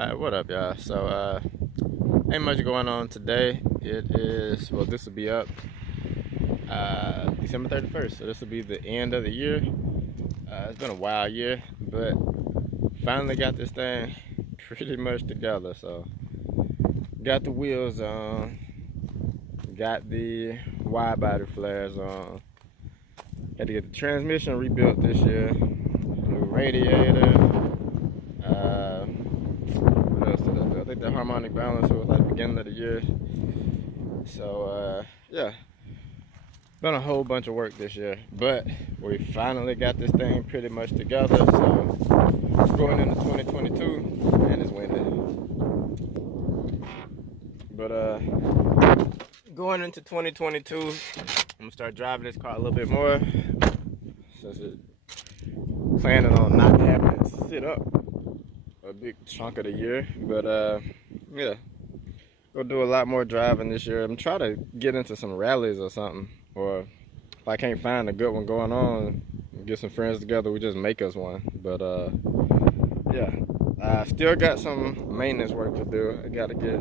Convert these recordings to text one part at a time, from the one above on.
Alright, what up, y'all? So, ain't much going on today. It is, well, this will be up December 31st, so this will be the end of the year. It's been a wild year, but finally got this thing pretty much together. So, got the wheels on, got the wide body flares on, had to get the transmission rebuilt this year, new radiator. What else did I do? I think the harmonic balancer was like the beginning of the year. So yeah, been a whole bunch of work this year, but we finally got this thing pretty much together. So going into 2022, man, it's windy. But going into 2022, I'm gonna start driving this car a little bit more, since it's planning on not having it sit up a big chunk of the year. But yeah, gonna do a lot more driving this year. I'm trying to get into some rallies or something, or if I can't find a good one going on, get some friends together, we just make us one. But yeah, I still got some maintenance work to do. I gotta get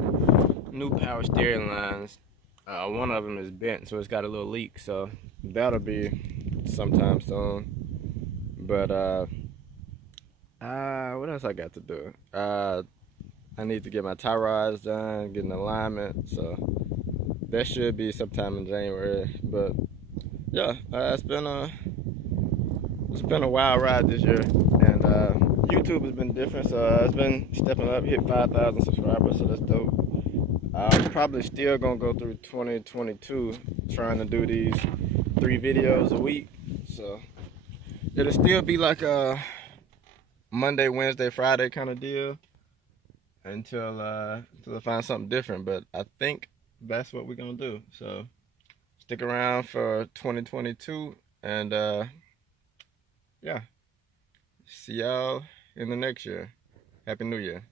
new power steering lines. One of them is bent, so it's got a little leak, so that'll be sometime soon. But what else I got to do? I need to get my tie rods done, get an alignment, so that should be sometime in January. But yeah, it's been a wild ride this year, and YouTube has been different. So it's been stepping up, hit 5,000 subscribers, so that's dope. I'm probably still gonna go through 2022 trying to do these 3 videos a week, so it'll still be like a Monday, Wednesday, Friday kind of deal until I find something different. But I think that's what we're gonna do. So stick around for 2022, and yeah, see y'all in the next year. Happy New Year.